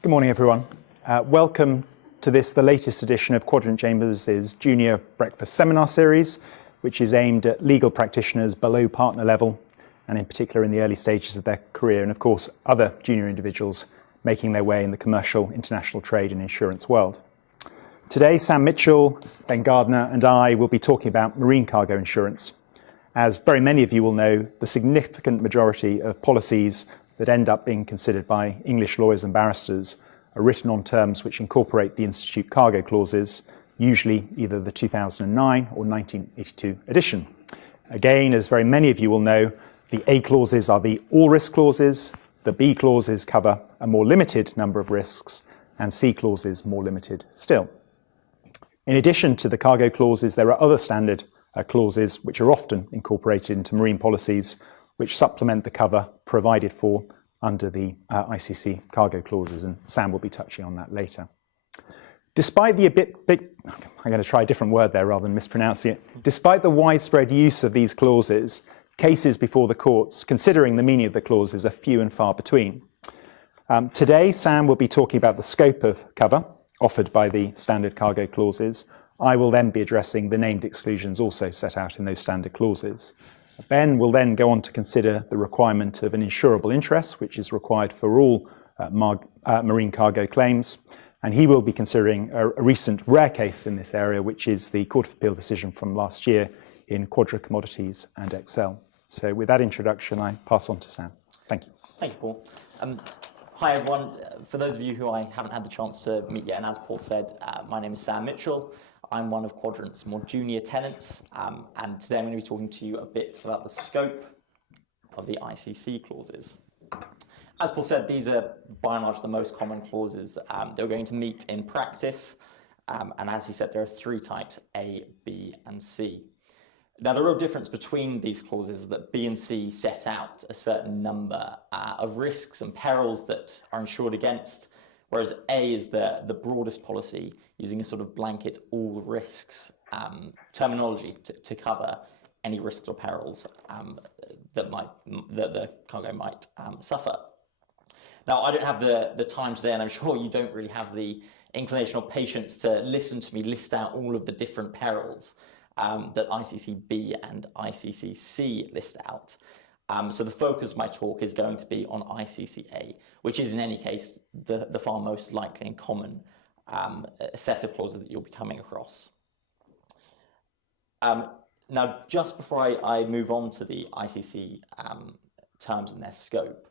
Good morning, everyone. Welcome to the latest edition of Quadrant Chambers' Junior Breakfast Seminar Series, which is aimed at legal practitioners below partner level, and in particular in the early stages of their career, and of course other junior individuals making their way in the commercial, international trade and insurance world. Today, Sam Mitchell, Ben Gardner and I will be talking about marine cargo insurance. As very many of you will know, the significant majority of policies that end up being considered by English lawyers and barristers are written on terms which incorporate the Institute cargo clauses, usually either the 2009 or 1982 edition. Again, as very many of you will know, the A clauses are the all-risk clauses, the B clauses cover a more limited number of risks, and C clauses more limited still. In addition to the cargo clauses, there are other standard clauses which are often incorporated into marine policies which supplement the cover provided for under the ICC cargo clauses, and Sam will be touching on that later. Despite the I'm going to try a different word there rather than mispronouncing it. Despite the widespread use of these clauses, cases before the courts considering the meaning of the clauses are few and far between. Today, Sam will be talking about the scope of cover offered by the standard cargo clauses. I will then be addressing the named exclusions also set out in those standard clauses. Ben will then go on to consider the requirement of an insurable interest, which is required for all marine cargo claims, and he will be considering a recent rare case in this area, which is the Court of Appeal decision from last year in Quadra Commodities and Excel. So with that introduction, I pass on to Sam. Thank you. Thank you, Paul. Hi, everyone. For those of you who I haven't had the chance to meet yet, and as Paul said, my name is Sam Mitchell. I'm one of Quadrant's more junior tenants, and today I'm going to be talking to you a bit about the scope of the ICC clauses. As Paul said, these are by and large the most common clauses that we're going to meet in practice, and as he said, there are three types, A, B, and C. Now, the real difference between these clauses is that B and C set out a certain number of risks and perils that are insured against, whereas A is the broadest policy, using a sort of blanket all risks terminology to cover any risks or perils that the cargo might suffer. Now, I don't have the time today, and I'm sure you don't really have the inclination or patience to listen to me list out all of the different perils that ICC B and ICC C list out. So the focus of my talk is going to be on ICC A, which is in any case the far most likely and common set of clauses that you'll be coming across. Now, just before I move on to the ICC terms and their scope,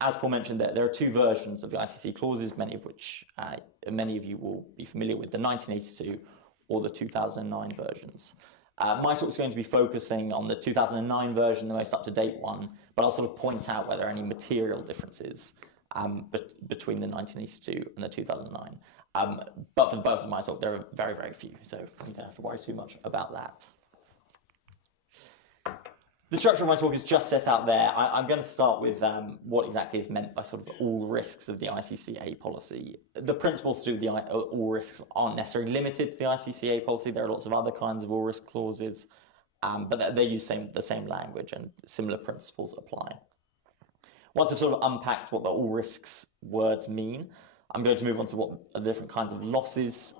as Paul mentioned, there are two versions of the ICC clauses, many of which many of you will be familiar with, the 1982 or the 2009 versions. My talk is going to be focusing on the 2009 version, the most up-to-date one, but I'll sort of point out whether there are any material differences between the 1982 and the 2009. But for the purpose of my talk, there are very, very few, so you don't have to worry too much about that. The structure of my talk is just set out there. I'm going to start with what exactly is meant by sort of all risks of the ICCA policy. The principles to do with the all risks aren't necessarily limited to the ICCA policy. There are lots of other kinds of all risk clauses, but they use the same language and similar principles apply. Once I've sort of unpacked what the all risks words mean, I'm going to move on to what are the different kinds of losses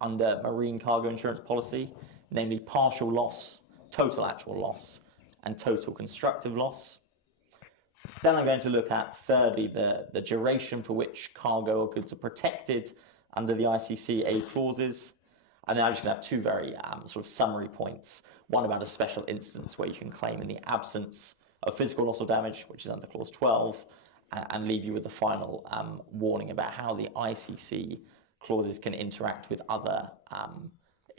under marine cargo insurance policy, namely partial loss, total actual loss, and total constructive loss. Then I'm going to look at, thirdly, the duration for which cargo or goods are protected under the ICCA clauses. And then I'm just going to have two very sort of summary points. One about a special instance where you can claim in the absence of physical loss or damage, which is under clause 12, and leave you with the final warning about how the ICC clauses can interact with other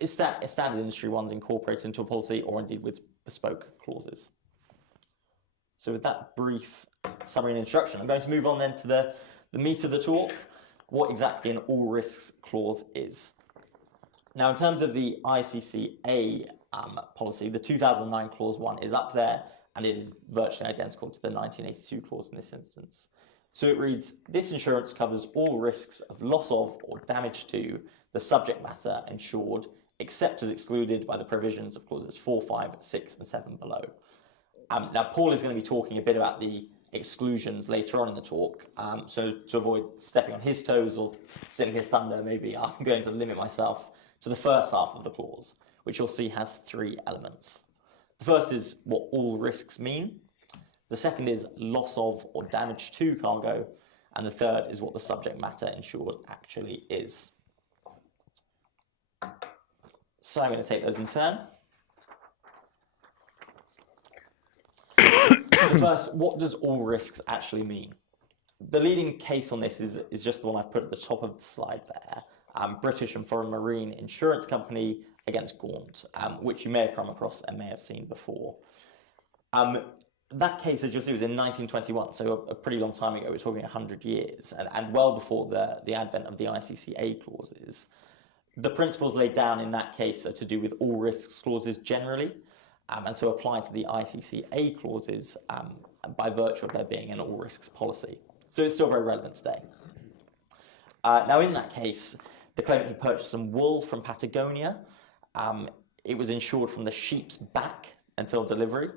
standard industry ones incorporated into a policy, or indeed with bespoke clauses. So with that brief summary and introduction, I'm going to move on then to the meat of the talk, what exactly an all risks clause is. Now, in terms of the ICCA policy, the 2009 clause 1 is up there, and it is virtually identical to the 1982 clause in this instance. So it reads, this insurance covers all risks of loss of or damage to the subject matter insured, except as excluded by the provisions of clauses 4, 5, 6, and 7 below. Now, Paul is going to be talking a bit about the exclusions later on in the talk. So to avoid stepping on his toes or stealing his thunder, maybe I'm going to limit myself to the first half of the clause, which you'll see has 3 elements. The first is what all risks mean. The second is loss of or damage to cargo. And the third is what the subject matter insured actually is. So I'm going to take those in turn. The first, what does all risks actually mean? The leading case on this is just the one I've put at the top of the slide there. British and Foreign Marine Insurance Company against Gaunt, which you may have come across and may have seen before. That case, as you'll see, was in 1921, so a pretty long time ago. We're talking 100 years, and well before the advent of the ICCA clauses. The principles laid down in that case are to do with all risks clauses generally, and so apply to the ICCA clauses by virtue of there being an all risks policy. So it's still very relevant today. Now, in that case, the claimant had purchased some wool from Patagonia. It was insured from the sheep's back until delivery.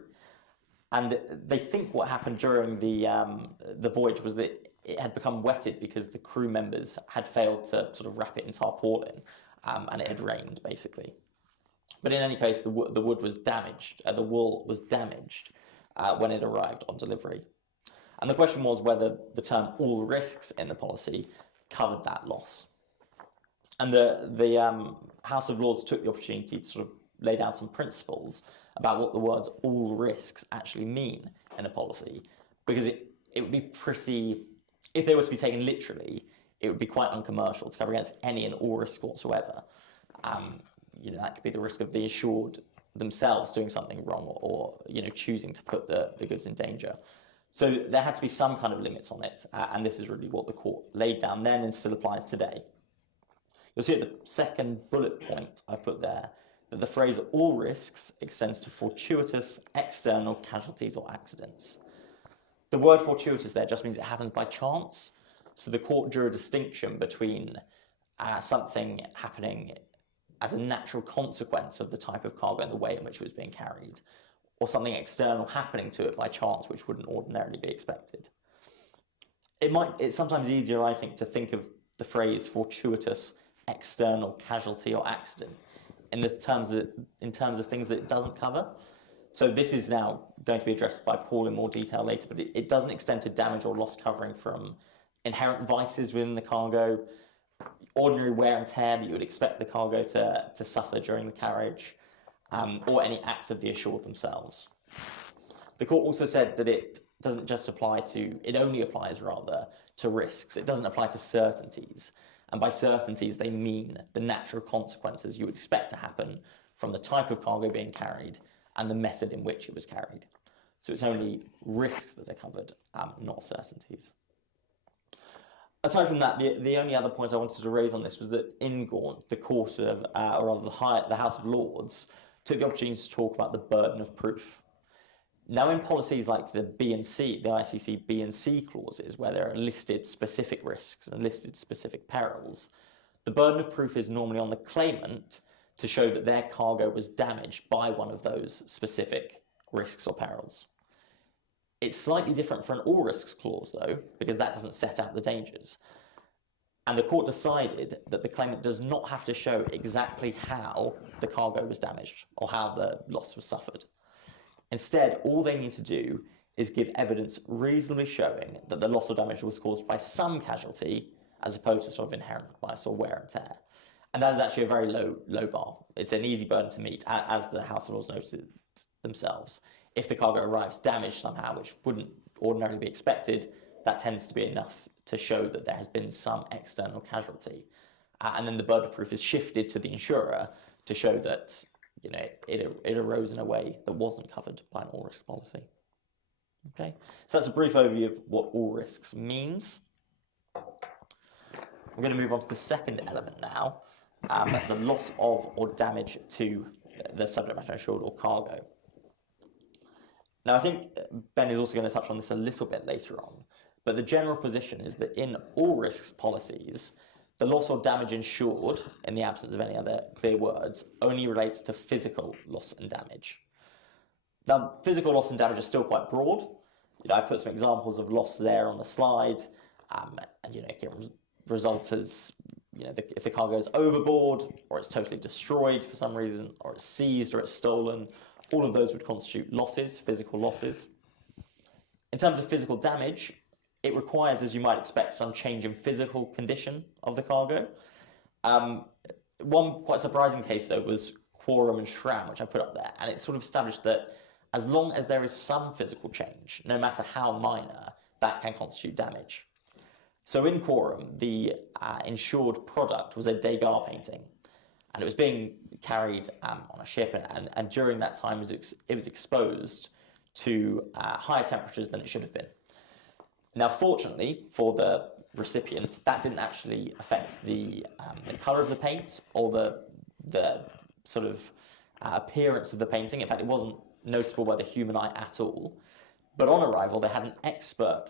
And they think what happened during the voyage was that it had become wetted because the crew members had failed to sort of wrap it in tarpaulin, and it had rained, basically. But in any case, the wood was damaged, the wool was damaged when it arrived on delivery. And the question was whether the term all risks in the policy covered that loss. And the House of Lords took the opportunity to sort of lay down some principles about what the words all risks actually mean in a policy, because it would be pretty, if they were to be taken literally, it would be quite uncommercial to cover against any and all risks whatsoever. That could be the risk of the insured themselves doing something wrong or choosing to put the goods in danger. So there had to be some kind of limits on it, and this is really what the court laid down then and still applies today. You'll see at the second bullet point I put there that the phrase all risks extends to fortuitous external casualties or accidents. The word fortuitous there just means it happens by chance. So the court drew a distinction between something happening as a natural consequence of the type of cargo and the way in which it was being carried, or something external happening to it by chance which wouldn't ordinarily be expected. It's sometimes easier, I think, to think of the phrase fortuitous external casualty or accident in terms of things that it doesn't cover. So this is now going to be addressed by Paul in more detail later, but it doesn't extend to damage or loss covering from inherent vices within the cargo, ordinary wear and tear that you would expect the cargo to suffer during the carriage, or any acts of the assured themselves. The court also said that it doesn't just apply to, it only applies rather to risks. It doesn't apply to certainties. And by certainties, they mean the natural consequences you would expect to happen from the type of cargo being carried and the method in which it was carried. So it's only risks that are covered, not certainties. Aside from that, the only other point I wanted to raise on this was that in Gaunt, the court of, or rather the House of Lords, took the opportunity to talk about the burden of proof. Now, in policies like the B and C, the ICC B and C clauses, where there are listed specific risks and listed specific perils, the burden of proof is normally on the claimant to show that their cargo was damaged by one of those specific risks or perils. It's slightly different for an all risks clause, though, because that doesn't set out the dangers. And the court decided that the claimant does not have to show exactly how the cargo was damaged or how the loss was suffered. Instead, all they need to do is give evidence reasonably showing that the loss or damage was caused by some casualty as opposed to sort of inherent bias or wear and tear. And that is actually a very low bar. It's an easy burden to meet, as the House of Lords noted themselves. If the cargo arrives damaged somehow, which wouldn't ordinarily be expected, that tends to be enough to show that there has been some external casualty. And then the burden of proof is shifted to the insurer to show that it arose in a way that wasn't covered by an all risk policy. Okay, so that's a brief overview of what all risks means. We're going to move on to the second element now, the loss of or damage to the subject matter insured or cargo. Now, I think Ben is also going to touch on this a little bit later on, but the general position is that in all risks policies, the loss or damage insured, in the absence of any other clear words, only relates to physical loss and damage. Now, physical loss and damage are still quite broad. I put some examples of loss there on the slide, and it can result as if the cargo is overboard, or it's totally destroyed for some reason, or it's seized, or it's stolen. All of those would constitute losses, physical losses. In terms of physical damage, it requires, as you might expect, some change in physical condition of the cargo. One quite surprising case, though, was Quorum and Shram, which I put up there, and it sort of established that as long as there is some physical change, no matter how minor, that can constitute damage. So in Quorum, the insured product was a Degas painting, and it was being carried on a ship, and during that time it was exposed to higher temperatures than it should have been. Now, fortunately for the recipient, that didn't actually affect the colour of the paint or the sort of appearance of the painting. In fact, it wasn't noticeable by the human eye at all. But on arrival, they had an expert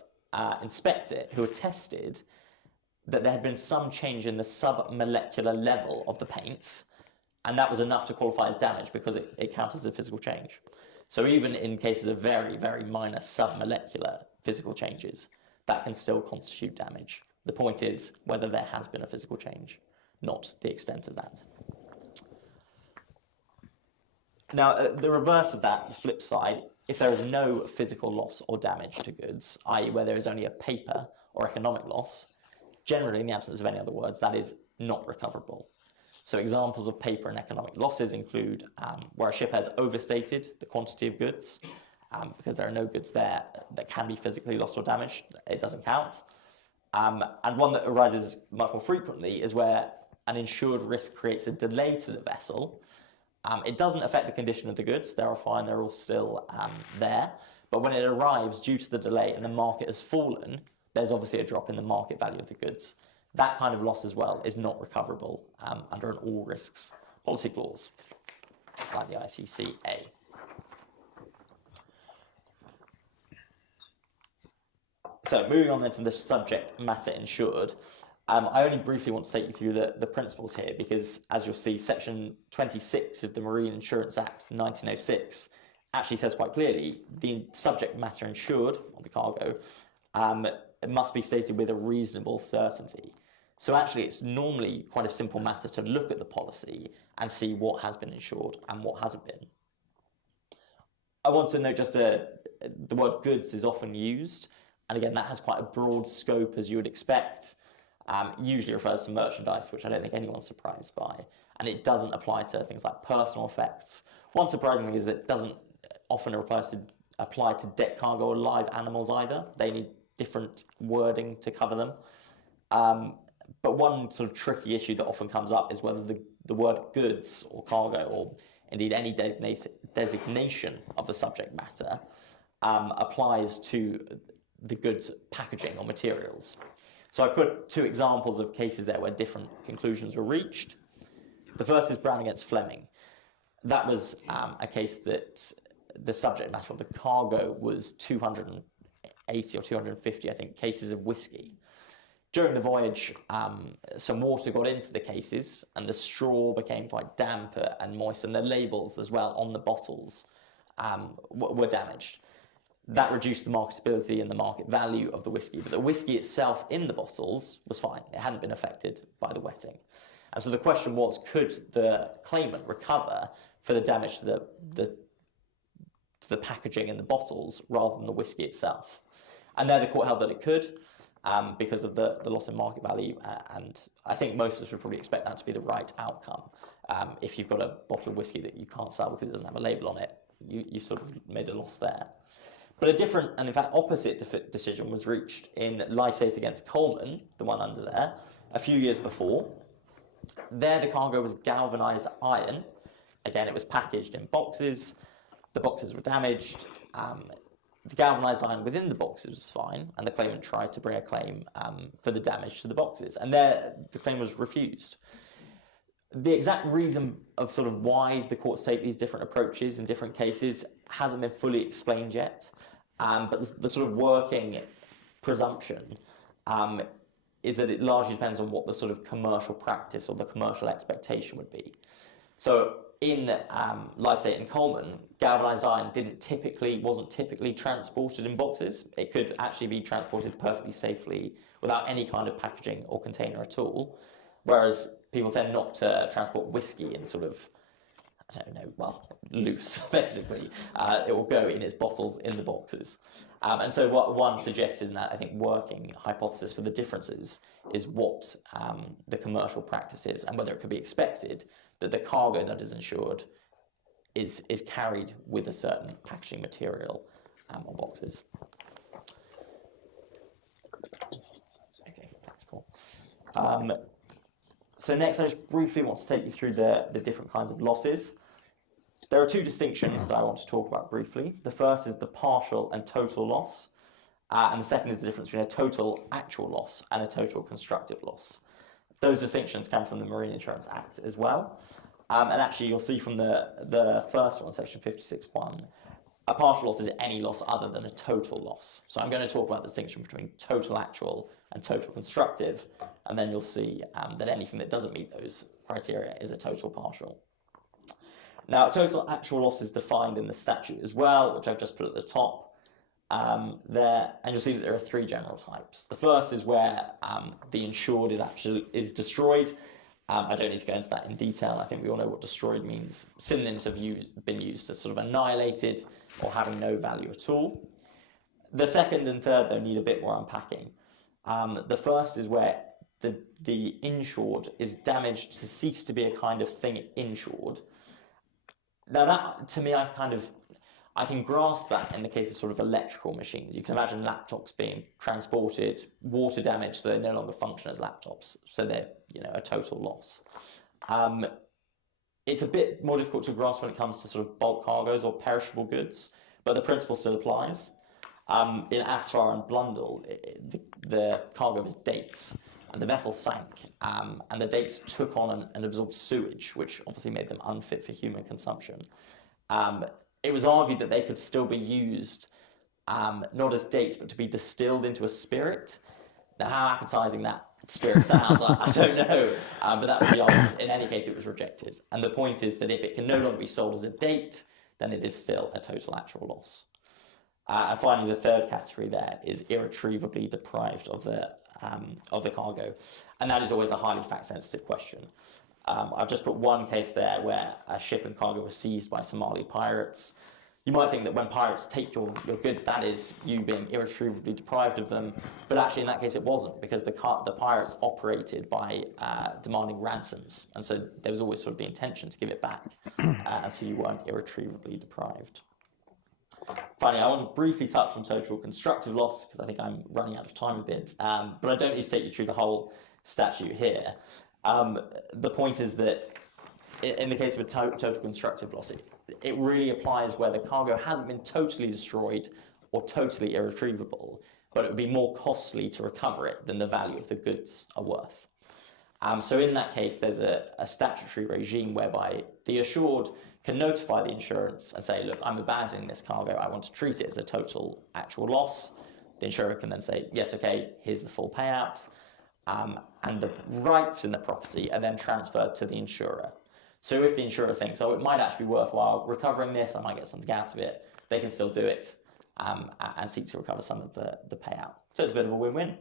inspect it who attested that there had been some change in the submolecular level of the paint, and that was enough to qualify as damage because it counted as a physical change. So even in cases of very, very minor submolecular physical changes, that can still constitute damage. The point is whether there has been a physical change, not the extent of that. Now, the reverse of that, the flip side, if there is no physical loss or damage to goods, i.e. where there is only a paper or economic loss, generally in the absence of any other words, that is not recoverable. So examples of paper and economic losses include where a ship has overstated the quantity of goods, because there are no goods there that can be physically lost or damaged, it doesn't count. And one that arises much more frequently is where an insured risk creates a delay to the vessel. It doesn't affect the condition of the goods, they're all fine, they're all still there. But when it arrives due to the delay and the market has fallen, there's obviously a drop in the market value of the goods. That kind of loss as well is not recoverable under an all risks policy clause, like the ICCA. So moving on then to the subject matter insured, I only briefly want to take you through the principles here because, as you'll see, Section 26 of the Marine Insurance Act 1906 actually says quite clearly the subject matter insured on the cargo it must be stated with a reasonable certainty. So actually it's normally quite a simple matter to look at the policy and see what has been insured and what hasn't been. I want to note just the word goods is often used, and again that has quite a broad scope as you would expect. Usually refers to merchandise, which I don't think anyone's surprised by, and it doesn't apply to things like personal effects. One surprising thing is that it doesn't often apply to deck cargo or live animals either. They need different wording to cover them. But one sort of tricky issue that often comes up is whether the word goods or cargo, or indeed any designation of the subject matter, applies to the goods packaging or materials. So I put two examples of cases there where different conclusions were reached. The first is Brown against Fleming. That was a case that the subject matter of the cargo was 280 or 250, I think, cases of whiskey. During the voyage, some water got into the cases and the straw became quite damp and moist, and the labels as well on the bottles were damaged. That reduced the marketability and the market value of the whiskey, but the whiskey itself in the bottles was fine. It hadn't been affected by the wetting. And so the question was, could the claimant recover for the damage to the packaging in the bottles rather than the whiskey itself? And there the court held that it could, because of the loss in market value, and I think most of us would probably expect that to be the right outcome. If you've got a bottle of whiskey that you can't sell because it doesn't have a label on it, you sort of made a loss there. But a different, and in fact opposite decision was reached in Lysate against Coleman, the one under there, a few years before. There the cargo was galvanised iron. Again, it was packaged in boxes. The boxes were damaged. The galvanised iron within the boxes was fine, and the claimant tried to bring a claim for the damage to the boxes. And there the claim was refused. The exact reason of sort of why the courts take these different approaches in different cases hasn't been fully explained yet. But the sort of working presumption is that it largely depends on what the sort of commercial practice or the commercial expectation would be. So in Lysate and Coleman, galvanized iron wasn't typically transported in boxes. It could actually be transported perfectly safely without any kind of packaging or container at all. Whereas people tend not to transport whiskey in sort of, I don't know, well, loose, basically. It will go in its bottles in the boxes. And so what one suggested in that, I think, working hypothesis for the differences is what the commercial practice is and whether it could be expected that the cargo that is insured is carried with a certain packaging material on boxes. Okay, thanks, Paul. So next, I just briefly want to take you through the different kinds of losses. There are two distinctions that I want to talk about briefly. The first is the partial and total loss, and the second is the difference between a total actual loss and a total constructive loss. Those distinctions come from the Marine Insurance Act as well. And actually, you'll see from the first one, section 56.1, a partial loss is any loss other than a total loss. So I'm going to talk about the distinction between total actual and total constructive, and then you'll see that anything that doesn't meet those criteria is a total partial. Now, total actual loss is defined in the statute as well, which I've just put at the top there, and you'll see that there are three general types. The first is where the insured is destroyed. I don't need to go into that in detail. I think we all know what destroyed means. Synonyms have been used as sort of annihilated or having no value at all. The second and third, though, need a bit more unpacking. The first is where the insured is damaged to cease to be a kind of thing insured. Now that, to me, I can grasp that in the case of sort of electrical machines. You can imagine laptops being transported, water damage, so they no longer function as laptops. So they're, a total loss. It's a bit more difficult to grasp when it comes to sort of bulk cargoes or perishable goods, but the principle still applies. In Asfar and Blundell, the cargo was dates, and the vessel sank, and the dates took on and absorbed sewage, which obviously made them unfit for human consumption. It was argued that they could still be used not as dates, but to be distilled into a spirit. Now, how appetizing that spirit sounds, I don't know, but that was the argument. In any case, it was rejected. And the point is that if it can no longer be sold as a date, then it is still a total actual loss. And finally, the third category there is irretrievably deprived of the cargo, and that is always a highly fact-sensitive question. I've just put one case there where a ship and cargo was seized by Somali pirates. You might think that when pirates take your goods, that is you being irretrievably deprived of them, but actually in that case it wasn't, because the pirates operated by demanding ransoms, and so there was always sort of the intention to give it back, and so you weren't irretrievably deprived. Finally, I want to briefly touch on total constructive loss, because I think I'm running out of time a bit, but I don't need to take you through the whole statute here. The point is that in the case of a total constructive loss, it really applies where the cargo hasn't been totally destroyed or totally irretrievable, but it would be more costly to recover it than the value of the goods are worth. So in that case, there's a statutory regime whereby the assured can notify the insurance and say, look, I'm abandoning this cargo, I want to treat it as a total actual loss. The insurer can then say, yes, okay, here's the full payout. And the rights in the property are then transferred to the insurer. So if the insurer thinks, oh, it might actually be worthwhile recovering this, I might get something out of it, they can still do it and seek to recover some of the payout. So it's a bit of a win-win.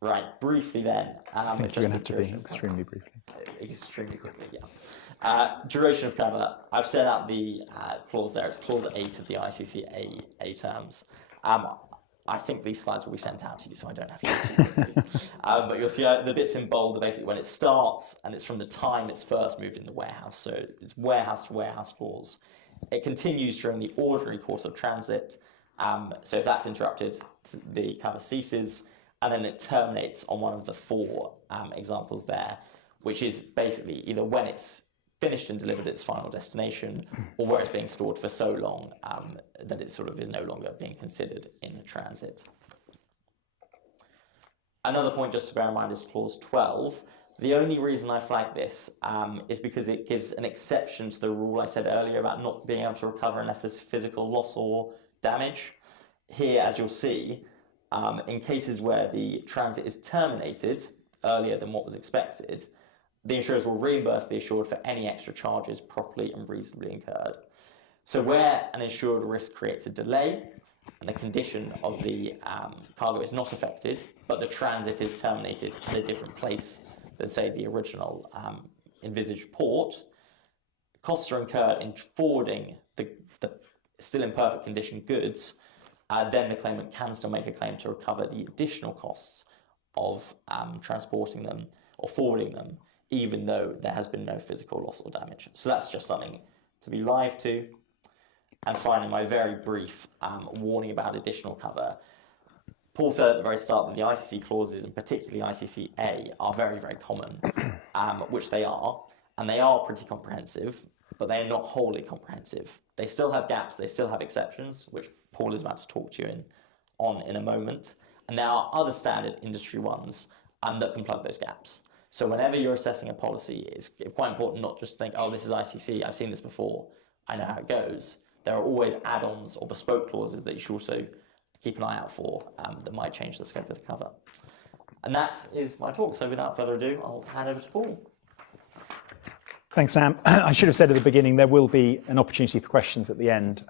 Right, briefly then. I think you're going to have to be extremely briefly. Extremely quickly, yeah. Duration of cover. I've set out the clause there. It's clause 8 of the ICCA terms. I think these slides will be sent out to you, so I don't have to do it too quickly. But you'll see the bits in bold are basically when it starts, and it's from the time it's first moved in the warehouse. So it's warehouse to warehouse clause. It continues during the ordinary course of transit. So if that's interrupted, the cover ceases, and then it terminates on one of the four examples there, which is basically either when it's finished and delivered at its final destination, or where it's being stored for so long that it sort of is no longer being considered in transit. Another point just to bear in mind is clause 12. The only reason I flag this is because it gives an exception to the rule I said earlier about not being able to recover unless there's physical loss or damage. Here, as you'll see, in cases where the transit is terminated earlier than what was expected, the insurers will reimburse the insured for any extra charges properly and reasonably incurred. So where an insured risk creates a delay and the condition of the cargo is not affected, but the transit is terminated at a different place than, say, the original envisaged port, costs are incurred in forwarding the still in perfect condition goods, then the claimant can still make a claim to recover the additional costs of transporting them or forwarding them, even though there has been no physical loss or damage. So that's just something to be live to. And finally, my very brief warning about additional cover. Paul said at the very start that the ICC clauses, and particularly ICC A, are very, very common, which they are, and they are pretty comprehensive, but they are not wholly comprehensive. They still have gaps, they still have exceptions, which Paul is about to talk to you in a moment, and there are other standard industry ones that can plug those gaps. So whenever you're assessing a policy, it's quite important not just to think, oh, this is ICC, I've seen this before, I know how it goes. There are always add-ons or bespoke clauses that you should also keep an eye out for that might change the scope of the cover. And that is my talk. So without further ado, I'll hand over to Paul. Thanks, Sam. I should have said at the beginning there will be an opportunity for questions at the end.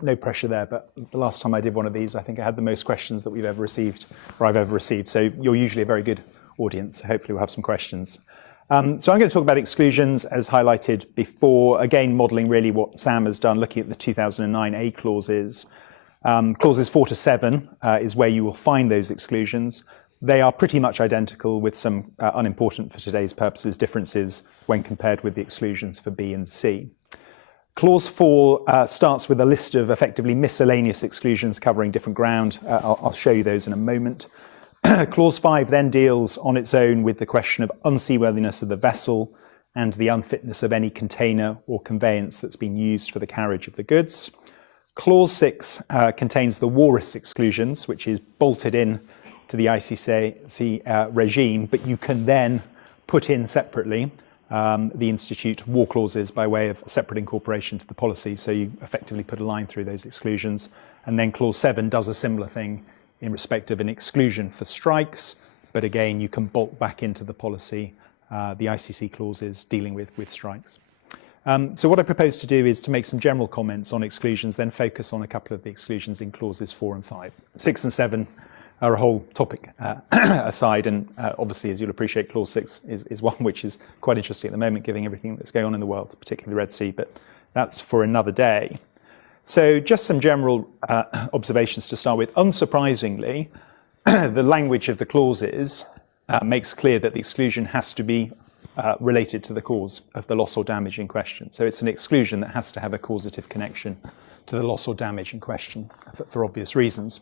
No pressure there, but the last time I did one of these, I think I had the most questions that we've ever received, or I've ever received. So you're usually a very good audience. Hopefully we'll have some questions. So I'm going to talk about exclusions as highlighted before, again modelling really what Sam has done, looking at the 2009 A clauses. Clauses 4 to 7 is where you will find those exclusions. They are pretty much identical with some unimportant for today's purposes differences when compared with the exclusions for B and C. Clause 4 starts with a list of effectively miscellaneous exclusions covering different ground. I'll show you those in a moment. Clause 5 then deals on its own with the question of unseaworthiness of the vessel and the unfitness of any container or conveyance that's been used for the carriage of the goods. Clause 6 contains the war risk exclusions, which is bolted in to the ICC regime, but you can then put in separately the institute war clauses by way of separate incorporation to the policy. So you effectively put a line through those exclusions. And then clause 7 does a similar thing in respect of an exclusion for strikes, but again, you can bolt back into the policy the ICC clauses dealing with strikes. So what I propose to do is to make some general comments on exclusions, then focus on a couple of the exclusions in clauses 4 and 5. 6 and 7 are a whole topic aside, and obviously, as you'll appreciate, clause 6 is one which is quite interesting at the moment, given everything that's going on in the world, particularly the Red Sea, but that's for another day. So just some general observations to start with. Unsurprisingly, the language of the clauses makes clear that the exclusion has to be related to the cause of the loss or damage in question. So it's an exclusion that has to have a causative connection to the loss or damage in question for obvious reasons.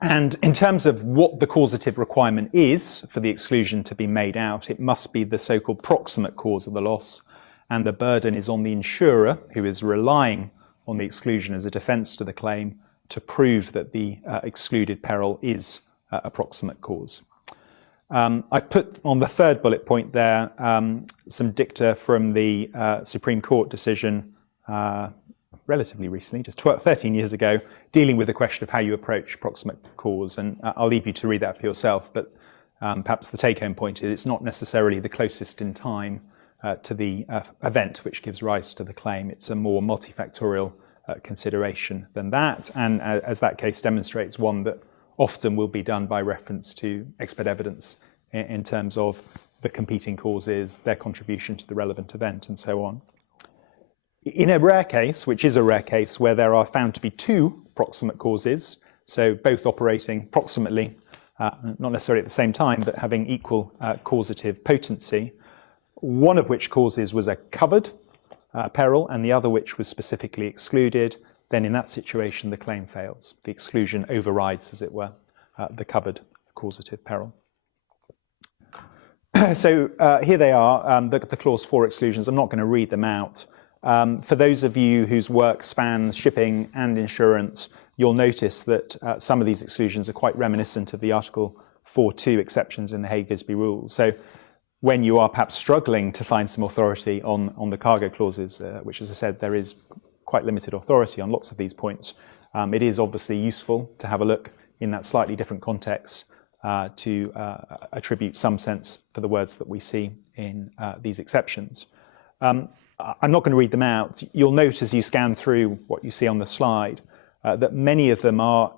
And in terms of what the causative requirement is for the exclusion to be made out, it must be the so-called proximate cause of the loss, and the burden is on the insurer, who is relying on the exclusion as a defence to the claim, to prove that the excluded peril is a proximate cause. I've put on the third bullet point there some dicta from the Supreme Court decision relatively recently, just 13 years ago, dealing with the question of how you approach proximate cause. And I'll leave you to read that for yourself, but perhaps the take-home point is it's not necessarily the closest in time to the event which gives rise to the claim. It's a more multifactorial consideration than that, and as that case demonstrates, one that often will be done by reference to expert evidence in terms of the competing causes, their contribution to the relevant event, and so on. In a rare case, which is a rare case, where there are found to be two proximate causes, so both operating proximately, not necessarily at the same time, but having equal causative potency, one of which causes was a covered peril and the other which was specifically excluded, then in that situation the claim fails. The exclusion overrides, as it were, the covered causative peril. So here they are, the clause 4 exclusions. I'm not going to read them out. For those of you whose work spans shipping and insurance, you'll notice that some of these exclusions are quite reminiscent of the Article 4.2 exceptions in the Hague-Visby rules. So when you are perhaps struggling to find some authority on the cargo clauses, which, as I said, there is quite limited authority on lots of these points, it is obviously useful to have a look in that slightly different context to attribute some sense for the words that we see in these exceptions. I'm not going to read them out. You'll note as you scan through what you see on the slide that many of them are,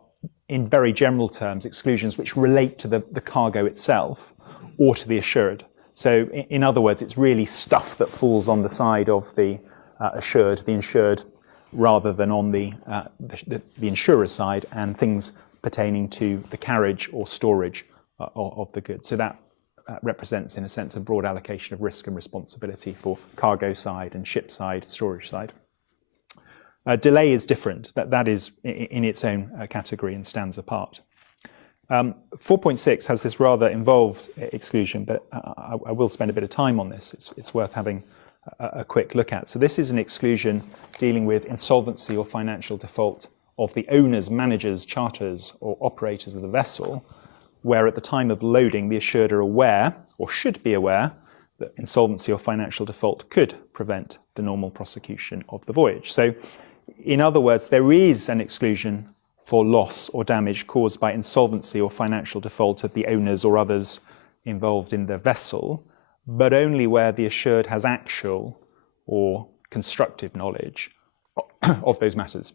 in very general terms, exclusions which relate to the cargo itself or to the assured. So in other words, it's really stuff that falls on the side of the insured, rather than on the insurer's side, and things pertaining to the carriage or storage of the goods. So that represents, in a sense, a broad allocation of risk and responsibility for cargo side and ship side, storage side. Delay is different. That is in its own category and stands apart. 4.6 has this rather involved exclusion, but I will spend a bit of time on this. It's worth having a quick look at. So this is an exclusion dealing with insolvency or financial default of the owners, managers, charters, or operators of the vessel, where at the time of loading the assured are aware, or should be aware, that insolvency or financial default could prevent the normal prosecution of the voyage. So in other words, there is an exclusion for loss or damage caused by insolvency or financial default of the owners or others involved in the vessel, but only where the assured has actual or constructive knowledge of those matters.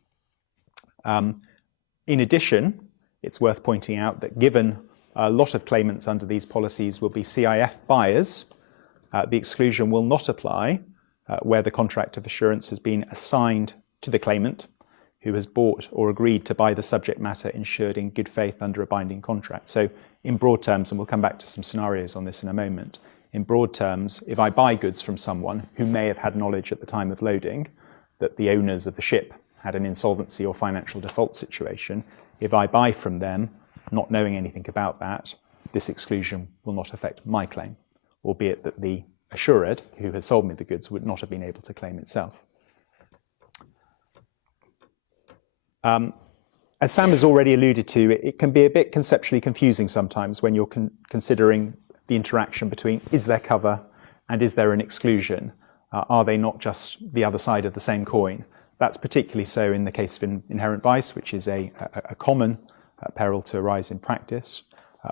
In addition, it's worth pointing out that given a lot of claimants under these policies will be CIF buyers, the exclusion will not apply where the contract of assurance has been assigned to the claimant who has bought or agreed to buy the subject matter insured in good faith under a binding contract. So in broad terms, and we'll come back to some scenarios on this in a moment, in broad terms, if I buy goods from someone who may have had knowledge at the time of loading that the owners of the ship had an insolvency or financial default situation, if I buy from them not knowing anything about that, this exclusion will not affect my claim, albeit that the assured who has sold me the goods would not have been able to claim itself. As Sam has already alluded to, it can be a bit conceptually confusing sometimes when you're considering the interaction between is there cover and is there an exclusion? Are they not just the other side of the same coin? That's particularly so in the case of inherent vice, which is a common peril to arise in practice.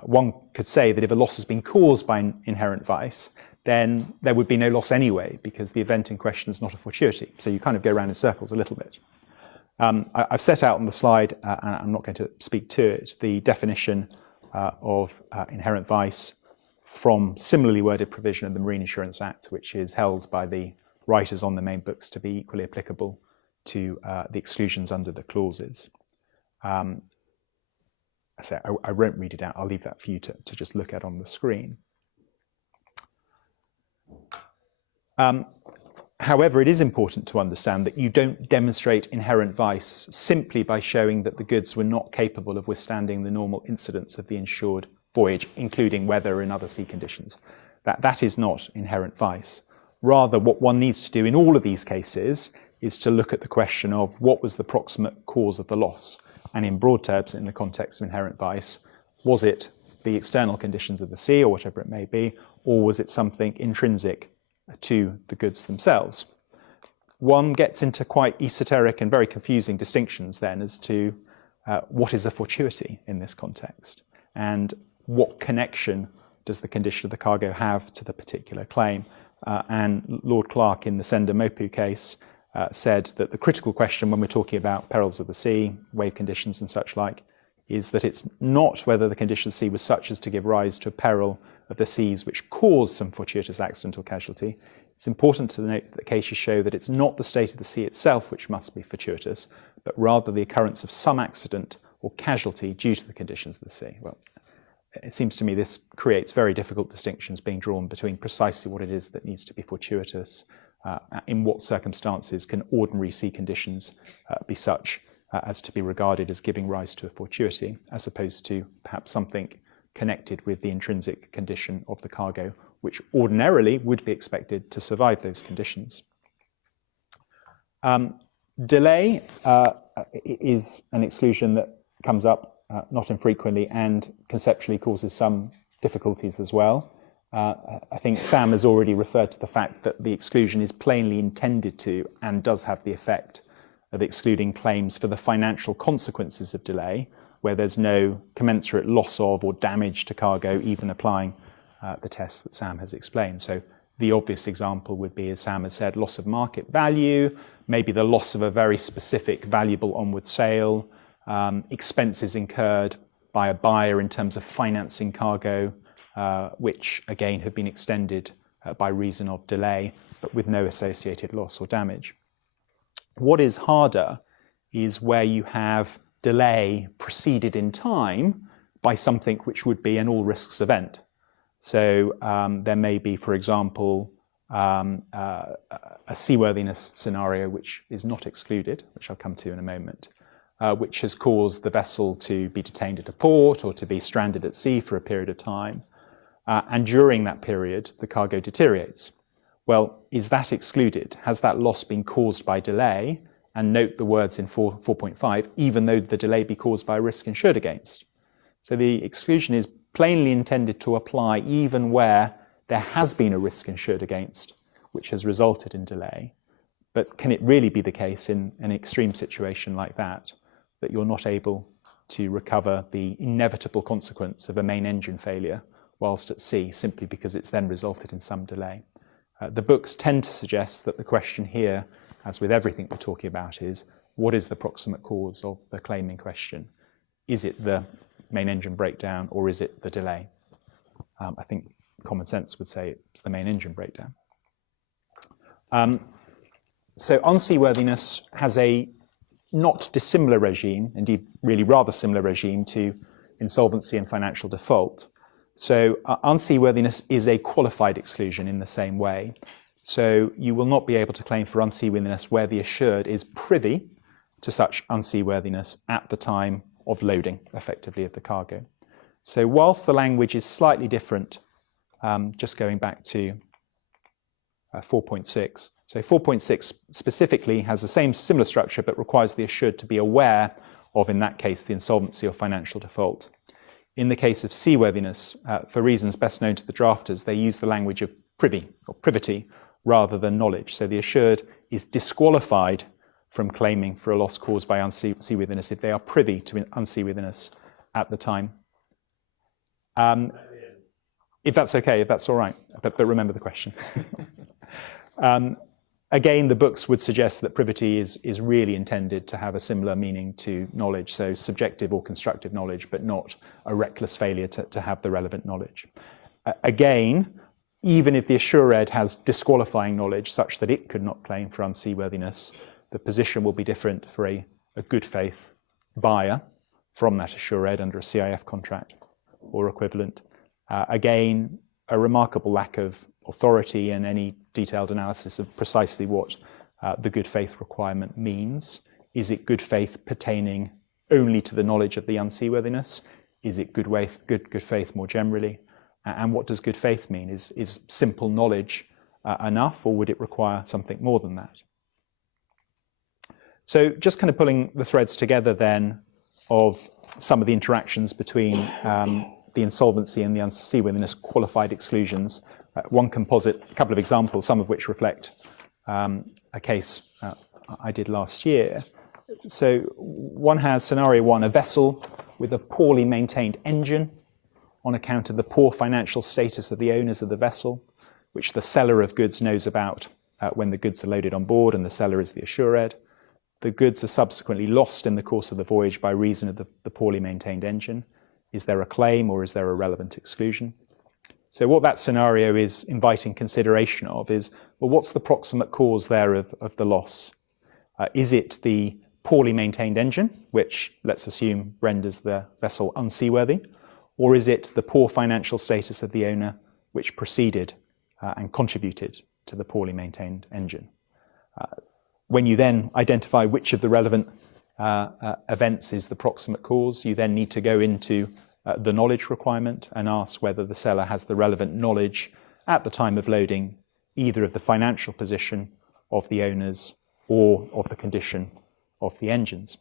One could say that if a loss has been caused by inherent vice, then there would be no loss anyway, because the event in question is not a fortuity. So you kind of go around in circles a little bit. I've set out on the slide, and I'm not going to speak to it, the definition of inherent vice from similarly worded provision of the Marine Insurance Act, which is held by the writers on the main books to be equally applicable to the exclusions under the clauses. I won't read it out. I'll leave that for you to just look at on the screen. However, it is important to understand that you don't demonstrate inherent vice simply by showing that the goods were not capable of withstanding the normal incidents of the insured voyage, including weather and other sea conditions. That is not inherent vice. Rather, what one needs to do in all of these cases is to look at the question of what was the proximate cause of the loss. And in broad terms, in the context of inherent vice, was it the external conditions of the sea or whatever it may be, or was it something intrinsic to the goods themselves? One gets into quite esoteric and very confusing distinctions then as to what is a fortuity in this context, and what connection does the condition of the cargo have to the particular claim. And Lord Clark in the Sender Mopu case said that the critical question when we're talking about perils of the sea, wave conditions and such like, is that it's not whether the condition of the sea was such as to give rise to a peril of the seas which caused some fortuitous accident or casualty. It's important to note that the cases show that it's not the state of the sea itself which must be fortuitous, but rather the occurrence of some accident or casualty due to the conditions of the sea. Well, it seems to me this creates very difficult distinctions being drawn between precisely what it is that needs to be fortuitous, in what circumstances can ordinary sea conditions be such as to be regarded as giving rise to a fortuity, as opposed to perhaps something connected with the intrinsic condition of the cargo, which ordinarily would be expected to survive those conditions. Delay is an exclusion that comes up not infrequently and conceptually causes some difficulties as well. I think Sam has already referred to the fact that the exclusion is plainly intended to and does have the effect of excluding claims for the financial consequences of delay, where there's no commensurate loss of or damage to cargo, even applying the tests that Sam has explained. So the obvious example would be, as Sam has said, loss of market value, maybe the loss of a very specific valuable onward sale, expenses incurred by a buyer in terms of financing cargo, which again have been extended by reason of delay, but with no associated loss or damage. What is harder is where you have delay preceded in time by something which would be an all risks event. So there may be, for example, a seaworthiness scenario which is not excluded, which I'll come to in a moment, which has caused the vessel to be detained at a port or to be stranded at sea for a period of time. And during that period, the cargo deteriorates. Well, is that excluded? Has that loss been caused by delay? And note the words in 4.5, even though the delay be caused by a risk insured against. So the exclusion is plainly intended to apply even where there has been a risk insured against, which has resulted in delay. But can it really be the case in an extreme situation like that, that you're not able to recover the inevitable consequence of a main engine failure whilst at sea, simply because it's then resulted in some delay? The books tend to suggest that the question here, as with everything we're talking about, is what is the proximate cause of the claim in question? Is it the main engine breakdown or is it the delay? I think common sense would say it's the main engine breakdown. So unseaworthiness has a not dissimilar regime, indeed really rather similar regime to insolvency and financial default. So unseaworthiness is a qualified exclusion in the same way. So you will not be able to claim for unseaworthiness where the assured is privy to such unseaworthiness at the time of loading, effectively, of the cargo. So whilst the language is slightly different, just going back to 4.6. So 4.6 specifically has the same similar structure, but requires the assured to be aware of, in that case, the insolvency or financial default. In the case of seaworthiness, for reasons best known to the drafters, they use the language of privy or privity rather than knowledge. So the assured is disqualified from claiming for a loss caused by unseaworthiness if they are privy to unseaworthiness at the time. If that's okay, if that's all right, but remember the question. Again, the books would suggest that privity is really intended to have a similar meaning to knowledge, so subjective or constructive knowledge, but not a reckless failure to have the relevant knowledge. Again, even if the assured has disqualifying knowledge such that it could not claim for unseaworthiness, the position will be different for a good faith buyer from that assured under a CIF contract or equivalent. Again, a remarkable lack of authority and any detailed analysis of precisely what the good faith requirement means. Is it good faith pertaining only to the knowledge of the unseaworthiness? Is it good faith more generally? And what does good faith mean? Is simple knowledge enough, or would it require something more than that? So just kind of pulling the threads together then of some of the interactions between the insolvency and the unseaworthiness qualified exclusions. One can posit a couple of examples, some of which reflect a case I did last year. So one has scenario one, a vessel with a poorly maintained engine on account of the poor financial status of the owners of the vessel, which the seller of goods knows about when the goods are loaded on board, and the seller is the assured. The goods are subsequently lost in the course of the voyage by reason of the poorly maintained engine. Is there a claim or is there a relevant exclusion? So what that scenario is inviting consideration of is, well, what's the proximate cause there of the loss? Is it the poorly maintained engine, which let's assume renders the vessel unseaworthy, or is it the poor financial status of the owner which preceded and contributed to the poorly maintained engine? When you then identify which of the relevant events is the proximate cause, you then need to go into the knowledge requirement and ask whether the seller has the relevant knowledge at the time of loading, either of the financial position of the owners or of the condition of the engines.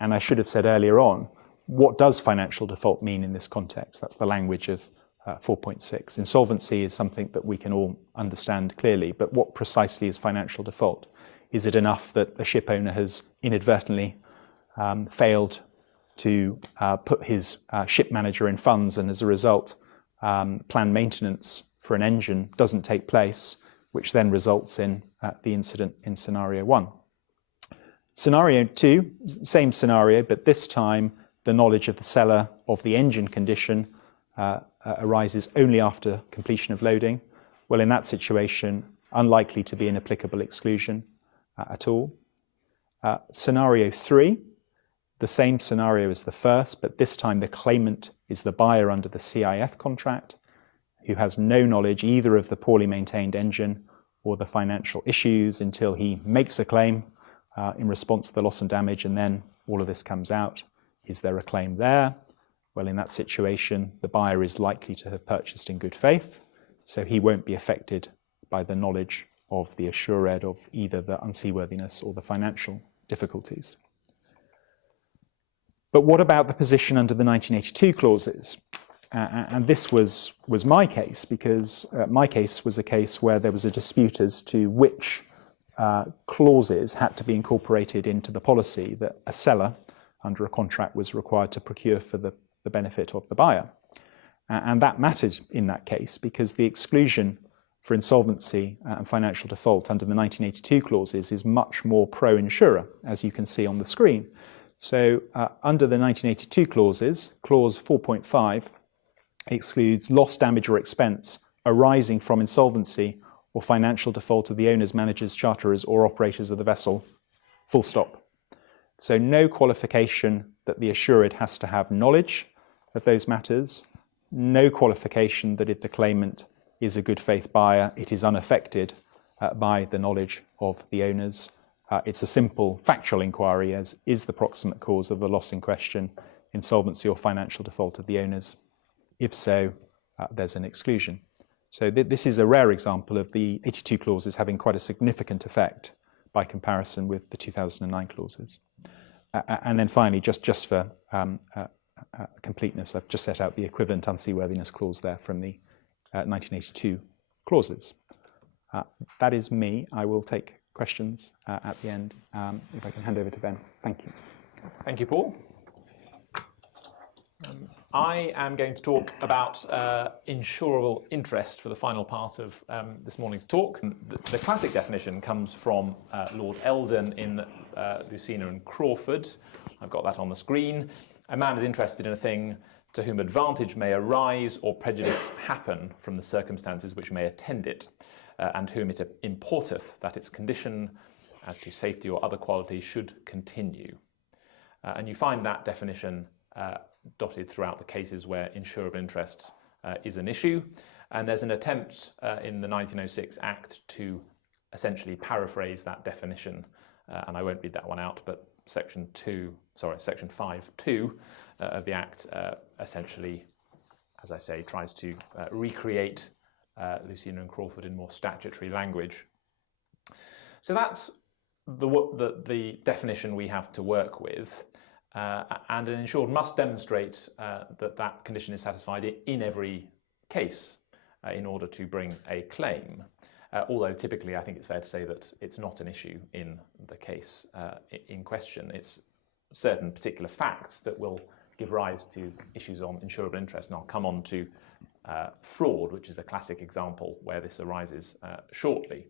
And I should have said earlier on, what does financial default mean in this context? That's the language of 4.6. Insolvency is something that we can all understand clearly, but what precisely is financial default? Is it enough that the ship owner has inadvertently failed to put his ship manager in funds, and as a result, planned maintenance for an engine doesn't take place, which then results in the incident in scenario 1. Scenario 2, same scenario, but this time the knowledge of the seller of the engine condition arises only after completion of loading. Well, in that situation, unlikely to be an applicable exclusion at all. Scenario 3, the same scenario as the first, but this time the claimant is the buyer under the CIF contract, who has no knowledge either of the poorly maintained engine or the financial issues until he makes a claim in response to the loss and damage, and then all of this comes out. Is there a claim there? Well, in that situation, the buyer is likely to have purchased in good faith, so he won't be affected by the knowledge of the assured of either the unseaworthiness or the financial difficulties. But what about the position under the 1982 clauses? And this was my case, because my case was a case where there was a dispute as to which clauses had to be incorporated into the policy that a seller under a contract was required to procure for the benefit of the buyer. And that mattered in that case, because the exclusion for insolvency and financial default under the 1982 clauses is much more pro-insurer, as you can see on the screen. So under the 1982 clauses, clause 4.5 excludes loss, damage or expense arising from insolvency or financial default of the owners, managers, charterers or operators of the vessel, full stop. So no qualification that the assured has to have knowledge of those matters, no qualification that if the claimant is a good faith buyer, it is unaffected by the knowledge of the owners. It's a simple factual inquiry as is the proximate cause of the loss in question insolvency or financial default of the owners. If so, there's an exclusion. So this is a rare example of the 82 clauses having quite a significant effect by comparison with the 2009 clauses. And then finally, just for completeness, I've just set out the equivalent unseaworthiness clause there from the 1982 clauses. That is me. I will take questions at the end. If I can hand over to Ben. Thank you. Thank you, Paul. I am going to talk about insurable interest for the final part of this morning's talk. The classic definition comes from Lord Eldon in Lucena and Crawford. I've got that on the screen. A man is interested in a thing to whom advantage may arise or prejudice happen from the circumstances which may attend it, and whom it importeth that its condition as to safety or other quality should continue. And you find that definition dotted throughout the cases where insurable interest is an issue. And there's an attempt in the 1906 Act to essentially paraphrase that definition. And I won't read that one out, but section 5.2 of the Act essentially, as I say, tries to recreate Lucena and Crawford in more statutory language. So that's the definition we have to work with. And an insured must demonstrate that that condition is satisfied in every case in order to bring a claim. Although typically I think it's fair to say that it's not an issue in the case in question. It's certain particular facts that will give rise to issues on insurable interest. And I'll come on to fraud, which is a classic example where this arises shortly.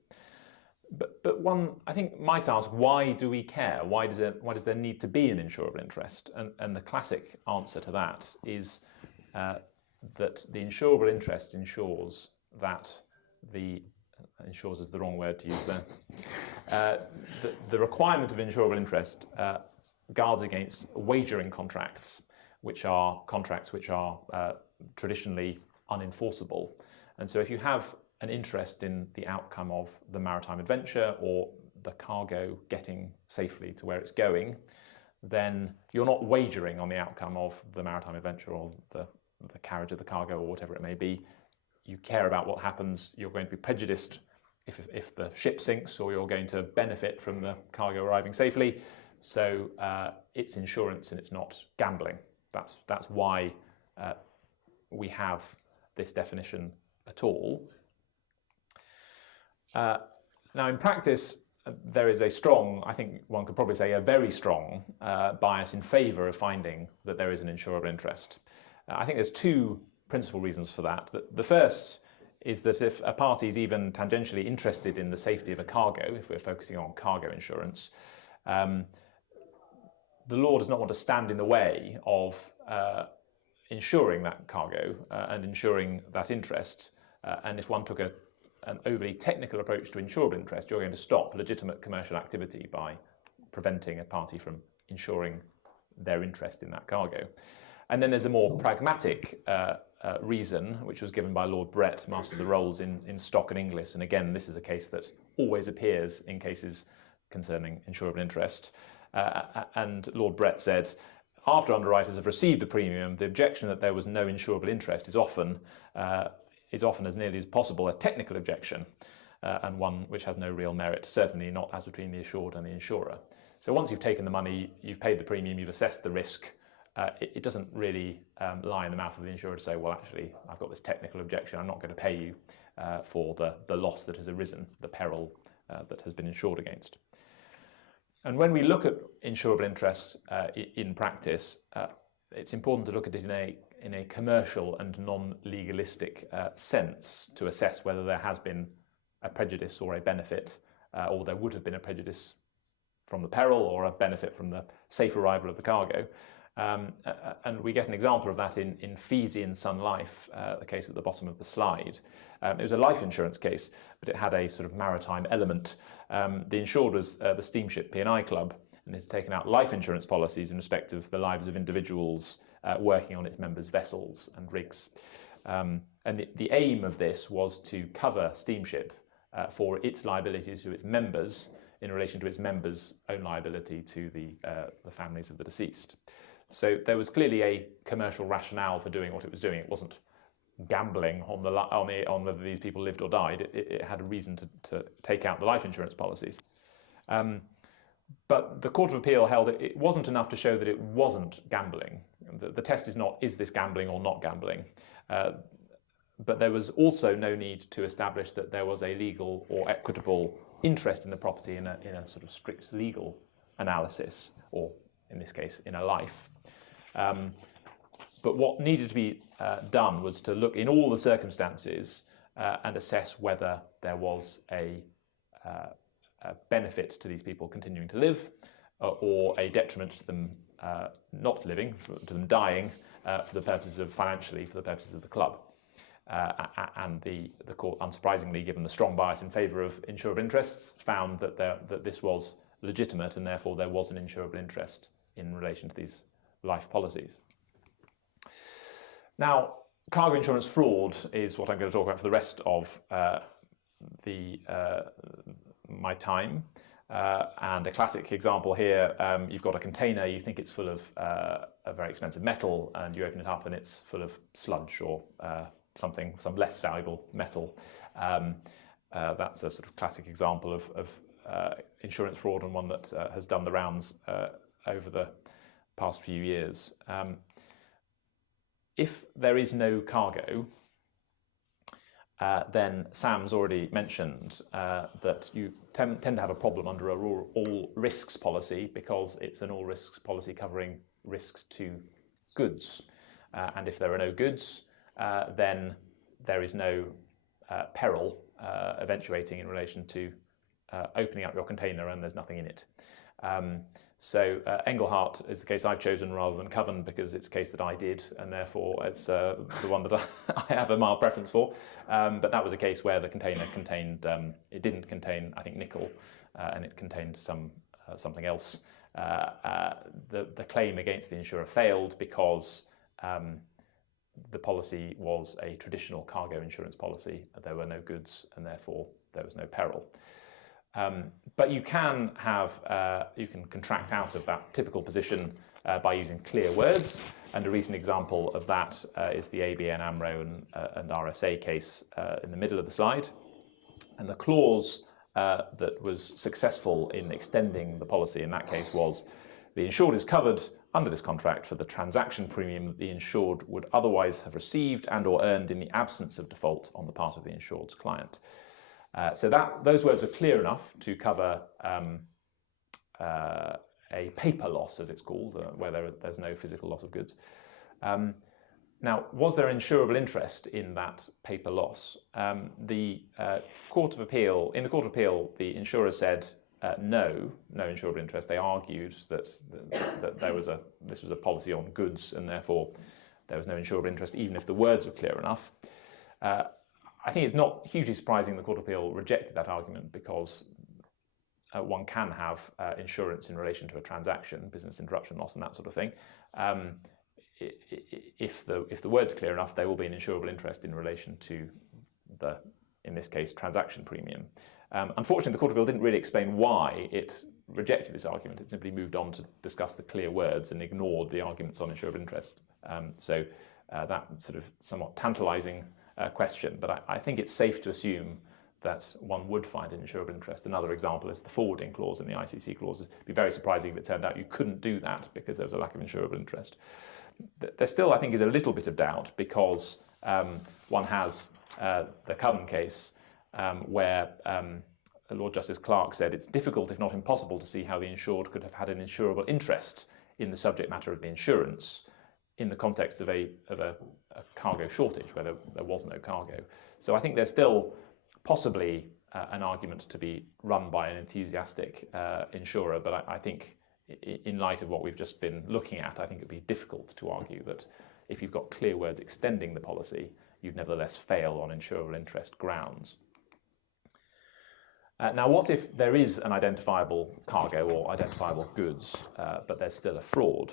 But one, I think, might ask, why do we care? Why does there need to be an insurable interest? And the classic answer to that is that the insurable interest ensures that ensures is the wrong word to use there. The requirement of insurable interest guards against wagering contracts, which are contracts which are traditionally unenforceable. And so if you have an interest in the outcome of the maritime adventure or the cargo getting safely to where it's going, then you're not wagering on the outcome of the maritime adventure or the carriage of the cargo or whatever it may be. You care about what happens. You're going to be prejudiced if the ship sinks, or you're going to benefit from the cargo arriving safely. So it's insurance and it's not gambling. That's why we have this definition at all. Now, in practice, there is a strong, I think one could probably say a very strong bias in favour of finding that there is an insurable interest. I think there's two principal reasons for that. The first is that if a party is even tangentially interested in the safety of a cargo, if we're focusing on cargo insurance, the law does not want to stand in the way of insuring that cargo and insuring that interest. And if one took an overly technical approach to insurable interest, you're going to stop legitimate commercial activity by preventing a party from insuring their interest in that cargo. And then there's a more pragmatic reason, which was given by Lord Brett, Master of the Rolls in Stock and Inglis. And again, this is a case that always appears in cases concerning insurable interest. And Lord Brett said, after underwriters have received the premium, the objection that there was no insurable interest is often as nearly as possible a technical objection, and one which has no real merit, certainly not as between the assured and the insurer. So once you've taken the money, you've paid the premium, you've assessed the risk, it doesn't really lie in the mouth of the insurer to say, well, actually, I've got this technical objection, I'm not going to pay you for the loss that has arisen, the peril that has been insured against. And when we look at insurable interest in practice, it's important to look at it in a commercial and non-legalistic sense to assess whether there has been a prejudice or a benefit, or there would have been a prejudice from the peril or a benefit from the safe arrival of the cargo. And we get an example of that in Feezy and Sun Life, the case at the bottom of the slide. It was a life insurance case, but it had a sort of maritime element. The insured was the steamship P&I Club, and it had taken out life insurance policies in respect of the lives of individuals working on its members' vessels and rigs. And the aim of this was to cover steamship for its liabilities to its members in relation to its members' own liability to the families of the deceased. So there was clearly a commercial rationale for doing what it was doing. It wasn't gambling on whether these people lived or died. It had a reason to take out the life insurance policies. But the Court of Appeal held it wasn't enough to show that it wasn't gambling. The test is not, is this gambling or not gambling? But there was also no need to establish that there was a legal or equitable interest in the property in a sort of strict legal analysis, or in this case, in a life. But what needed to be done was to look in all the circumstances and assess whether there was a benefit to these people continuing to live, or a detriment to them not living, to them dying, for the purposes of financially, for the purposes of the club. And the court, unsurprisingly, given the strong bias in favour of insurable interests, found that this was legitimate, and therefore there was an insurable interest in relation to these life policies. Now, cargo insurance fraud is what I'm going to talk about for the rest of my time. And a classic example here, you've got a container, you think it's full of a very expensive metal, and you open it up and it's full of sludge or some less valuable metal. That's a sort of classic example of insurance fraud, and one that has done the rounds over the past few years. If there is no cargo, then Sam's already mentioned that you tend to have a problem under a all risks policy, because it's an all risks policy covering risks to goods. And if there are no goods, then there is no peril eventuating in relation to opening up your container and there's nothing in it. So Engelhart is the case I've chosen rather than Coven, because it's a case that I did, and therefore it's the one that I have a mild preference for. But that was a case where the container contained, it didn't contain, I think, nickel, and it contained something else. The claim against the insurer failed because the policy was a traditional cargo insurance policy. There were no goods, and therefore there was no peril. But you can contract out of that typical position by using clear words, and a recent example of that is the ABN AMRO and RSA case in the middle of the slide. And the clause that was successful in extending the policy in that case was, the insured is covered under this contract for the transaction premium that the insured would otherwise have received and or earned in the absence of default on the part of the insured's client. So those words were clear enough to cover a paper loss, as it's called, where there's no physical loss of goods. Now, was there insurable interest in that paper loss? The Court of Appeal, in the Court of Appeal, the insurer said no insurable interest. They argued that this was a policy on goods, and therefore there was no insurable interest, even if the words were clear enough. I think it's not hugely surprising the Court of Appeal rejected that argument, because one can have insurance in relation to a transaction, business interruption loss and that sort of thing. If the word's clear enough, there will be an insurable interest in relation to the, in this case, transaction premium. Unfortunately, the Court of Appeal didn't really explain why it rejected this argument. It simply moved on to discuss the clear words and ignored the arguments on insurable interest. So that sort of somewhat tantalising question, but I think it's safe to assume that one would find an insurable interest. Another example is the forwarding clause in the ICC clauses. It'd be very surprising if it turned out you couldn't do that because there was a lack of insurable interest. There still, I think, is a little bit of doubt, because one has the Cullen case where Lord Justice Clark said it's difficult, if not impossible, to see how the insured could have had an insurable interest in the subject matter of the insurance in the context of a cargo shortage where there was no cargo. So I think there's still possibly an argument to be run by an enthusiastic insurer, but I think in light of what we've just been looking at, I think it'd be difficult to argue that if you've got clear words extending the policy, you'd nevertheless fail on insurable interest grounds. Now, what if there is an identifiable cargo or identifiable goods, but there's still a fraud?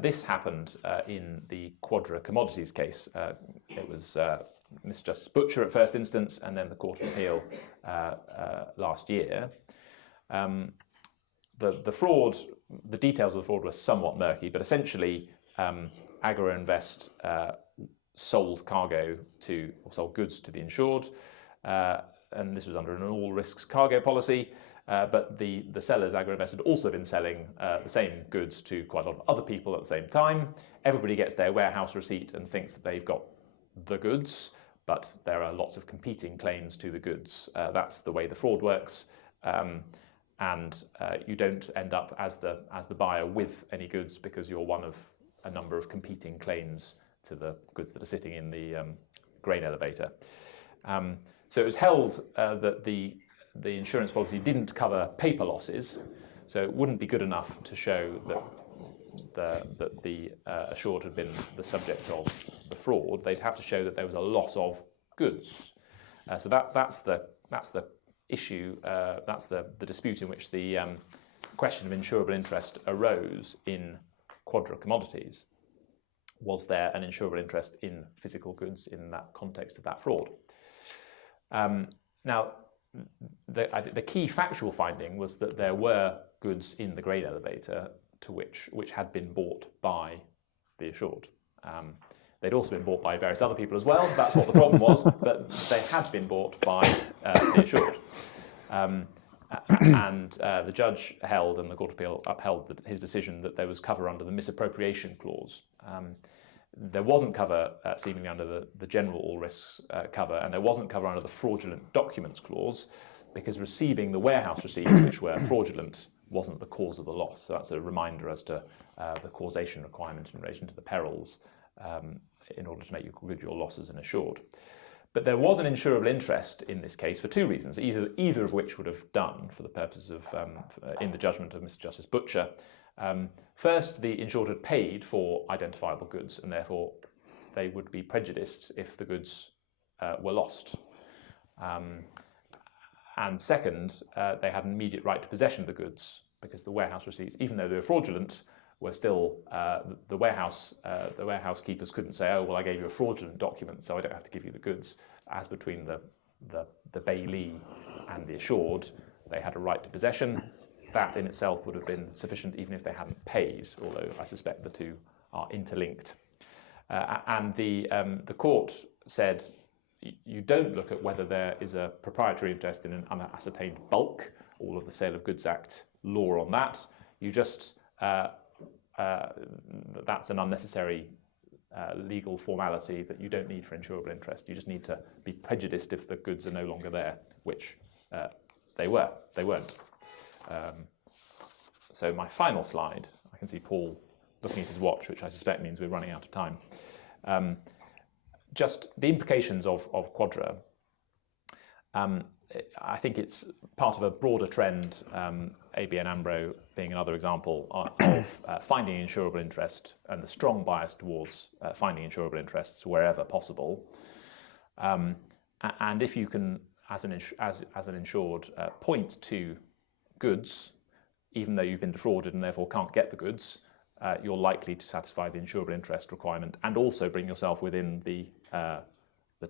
This happened in the Quadra Commodities case. It was Mr. Justice Butcher at first instance, and then the Court of Appeal last year. The fraud, the details of the fraud were somewhat murky, but essentially Agro-Invest sold cargo to, or sold goods to the insured, and this was under an all risks cargo policy, but the sellers, Agro-Invest, had also been selling the same goods to quite a lot of other people at the same time. Everybody gets their warehouse receipt and thinks that they've got the goods, but there are lots of competing claims to the goods. That's the way the fraud works, and you don't end up as the buyer with any goods because you're one of a number of competing claims to the goods that are sitting in the grain elevator. So it was held that the insurance policy didn't cover paper losses, so it wouldn't be good enough to show that the assured had been the subject of the fraud. They'd have to show that there was a loss of goods. So that's the issue. That's the dispute in which the question of insurable interest arose in Quadra Commodities. Was there an insurable interest in physical goods in that context of that fraud? Now, the key factual finding was that there were goods in the grain elevator to which had been bought by the assured. They'd also been bought by various other people as well. That's what the problem was, but they had been bought by the assured. And the judge held, and the Court of Appeal upheld his decision, that there was cover under the misappropriation clause. There wasn't cover seemingly under the general all risks cover, and there wasn't cover under the fraudulent documents clause, because receiving the warehouse receipts which were fraudulent wasn't the cause of the loss. So that's a reminder as to the causation requirement in relation to the perils in order to make good your losses and assured. But there was an insurable interest in this case for two reasons, either of which would have done for the purposes of, in the judgment of Mr. Justice Butcher. First, the insured had paid for identifiable goods, and therefore they would be prejudiced if the goods were lost. And second, they had an immediate right to possession of the goods, because the warehouse receipts, even though they were fraudulent, were still the warehouse keepers couldn't say, oh well, I gave you a fraudulent document, so I don't have to give you the goods. As between the bailee and the assured, they had a right to possession. That in itself would have been sufficient even if they hadn't paid, although I suspect the two are interlinked. And the court said you don't look at whether there is a proprietary interest in an unascertained bulk, all of the Sale of Goods Act law on that. You just that's an unnecessary legal formality that you don't need for insurable interest. You just need to be prejudiced if the goods are no longer there, which they weren't. So my final slide, I can see Paul looking at his watch, which I suspect means we're running out of time. Just the implications of Quadra. I think it's part of a broader trend, ABN AMRO being another example of finding insurable interest and the strong bias towards finding insurable interests wherever possible. And if you can, as an insured, point to goods, even though you've been defrauded and therefore can't get the goods, you're likely to satisfy the insurable interest requirement and also bring yourself within the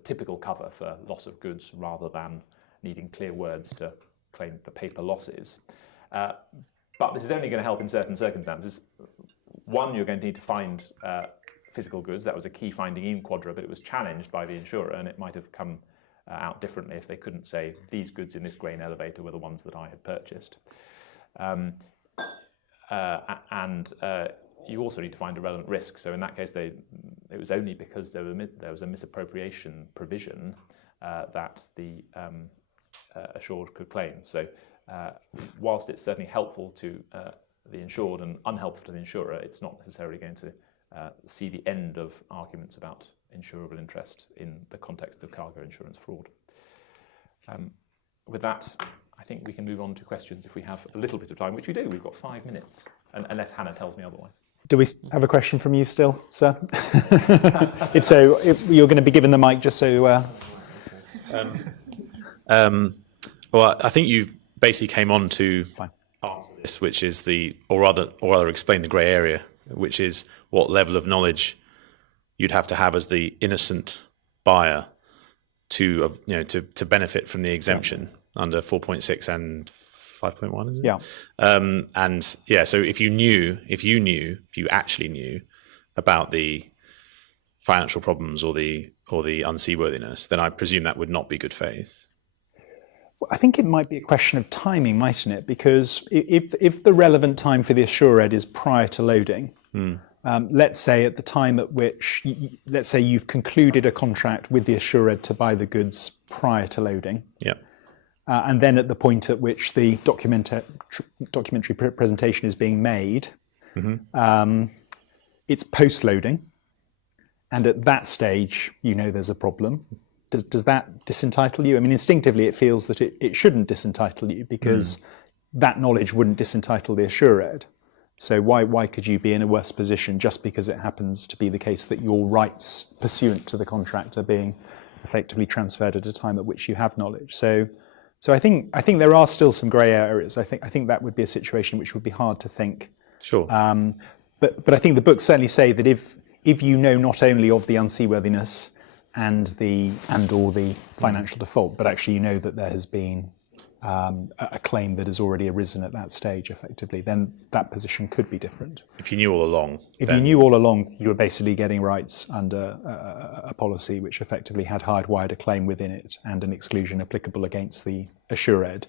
typical cover for loss of goods rather than needing clear words to claim for paper losses. But this is only going to help in certain circumstances. One, you're going to need to find physical goods. That was a key finding in Quadra, but it was challenged by the insurer, and it might have come out differently if they couldn't say these goods in this grain elevator were the ones that I had purchased. You also need to find a relevant risk. So in that case, it was only because there was a misappropriation provision that the assured could claim. So whilst it's certainly helpful to the insured and unhelpful to the insurer, it's not necessarily going to see the end of arguments about insurable interest in the context of cargo insurance fraud. With that, I think we can move on to questions if we have a little bit of time, which we do. We've got 5 minutes, unless Hannah tells me otherwise. Do we have a question from you still, sir? If so, you're going to be given the mic just so... Well, I think you basically came on to answer this, which is or rather explain the grey area, which is what level of knowledge you'd have to have as the innocent buyer to benefit from the exemption under 4.6 and 5.1, is it? Yeah. So if you actually knew about the financial problems or the unseaworthiness, then I presume that would not be good faith. Well, I think it might be a question of timing, mightn't it? Because if the relevant time for the assured is prior to loading, let's say at the time at which, let's say you've concluded a contract with the assured to buy the goods prior to loading. Yeah. And then at the point at which the documentary presentation is being made, it's post-loading. And at that stage, there's a problem. Does that disentitle you? I mean, instinctively, it feels that it shouldn't disentitle you because that knowledge wouldn't disentitle the assured. So why could you be in a worse position just because it happens to be the case that your rights pursuant to the contract are being effectively transferred at a time at which you have knowledge? So I think there are still some grey areas. I think that would be a situation which would be hard to think. Sure. But I think the books certainly say that if you know not only of the unseaworthiness and or the financial default, but actually you know that there has been a claim that has already arisen at that stage, effectively, then that position could be different. If you knew all along. You knew all along, you were basically getting rights under a policy which effectively had hardwired a claim within it and an exclusion applicable against the assured,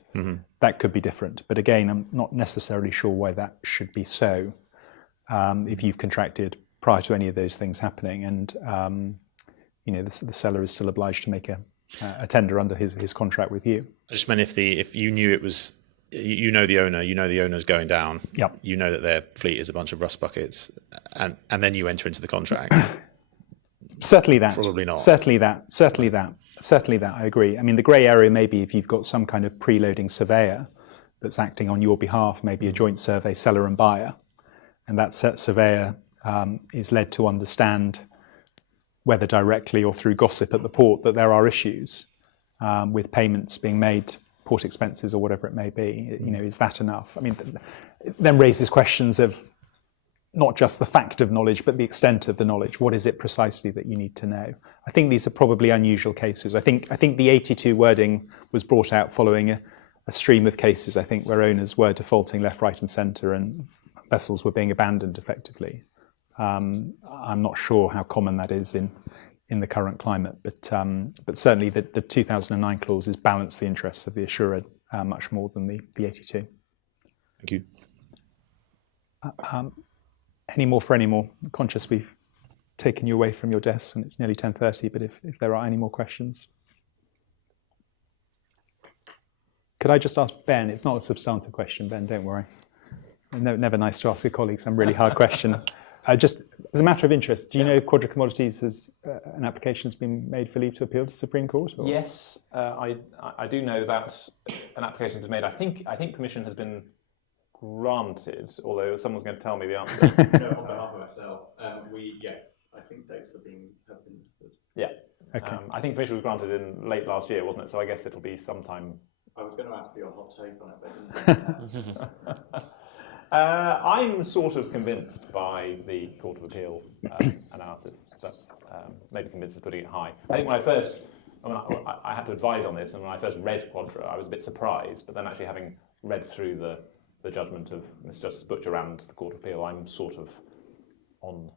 that could be different. But again, I'm not necessarily sure why that should be so. If you've contracted prior to any of those things happening, and the seller is still obliged to make a tender under his contract with you. I just meant if you knew it was, the owner, the owner's going down, Yep. You know that their fleet is a bunch of rust buckets, and then you enter into the contract. Certainly that. Probably not. Certainly that. I agree. I mean, the grey area may be if you've got some kind of preloading surveyor that's acting on your behalf, maybe a joint survey seller and buyer, and that surveyor is led to understand, whether directly or through gossip at the port, that there are issues with payments being made, port expenses or whatever it may be. Is that enough? I mean, it then raises questions of not just the fact of knowledge, but the extent of the knowledge. What is it precisely that you need to know? I think these are probably unusual cases. I think the 82 wording was brought out following a stream of cases, I think, where owners were defaulting left, right and centre and vessels were being abandoned effectively. I'm not sure how common that is in the current climate, but certainly the 2009 clauses balance the interests of the assured much more than the 82. Thank you. Any more for any more? I'm conscious we've taken you away from your desks, and it's nearly 10:30, but if there are any more questions. Could I just ask Ben, it's not a substantive question, Ben, don't worry. Never nice to ask your colleague some really hard question. Just as a matter of interest, do you know if Quadra Commodities has an application has been made for leave to appeal to the Supreme Court? Or? Yes, I do know that an application has been made. I think permission has been granted, although someone's going to tell me the answer. No, on behalf of myself, yes, I think dates have been. Yeah. Okay. I think permission was granted in late last year, wasn't it? So I guess it'll be sometime. I was going to ask for your hot take on it, but I'm sort of convinced by the Court of Appeal analysis, but maybe convinced is putting it high. I think when I had to advise on this, and when I first read Quadra, I was a bit surprised, but then actually having read through the judgment of Mr. Justice Butcher and the Court of Appeal, I'm sort of on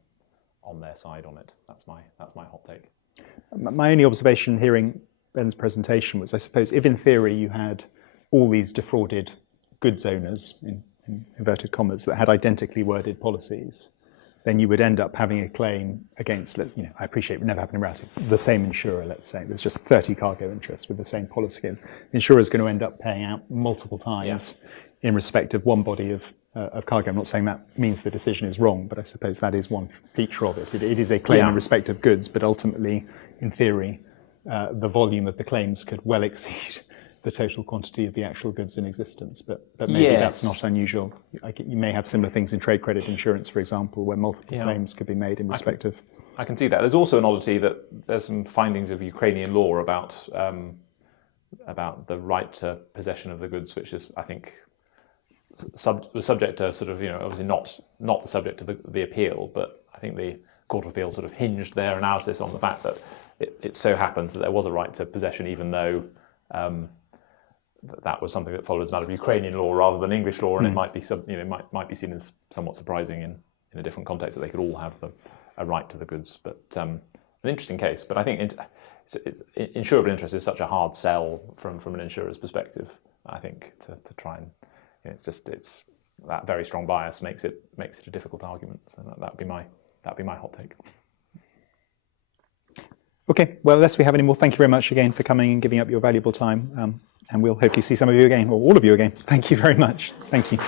their side on it. That's my hot take. My only observation hearing Ben's presentation was, I suppose, if in theory you had all these defrauded goods owners, in inverted commas, that had identically worded policies, then you would end up having a claim against, I appreciate it would never happen in reality, the same insurer, let's say. There's just 30 cargo interests with the same policy. The insurer is going to end up paying out multiple times in respect of one body of cargo. I'm not saying that means the decision is wrong, but I suppose that is one feature of it. It is a claim in respect of goods, but ultimately, in theory, the volume of the claims could well exceed the total quantity of the actual goods in existence, but maybe that's not unusual. You may have similar things in trade credit insurance, for example, where multiple claims could be made in respect of. I can see that. There's also an oddity that there's some findings of Ukrainian law about the right to possession of the goods, which is, I think, was subject to sort of, obviously not the subject of the appeal, but I think the Court of Appeal sort of hinged their analysis on the fact that it so happens that there was a right to possession, even though that was something that followed as a matter of Ukrainian law rather than English law, and it might be might be seen as somewhat surprising in a different context that they could all have a right to the goods. But an interesting case. But I think insurable interest is such a hard sell from an insurer's perspective. I think to try and it's that very strong bias makes it a difficult argument. So that'd be my hot take. Okay, well, unless we have any more, thank you very much again for coming and giving up your valuable time. And we'll hopefully see some of you again, or all of you again. Thank you very much. Thank you.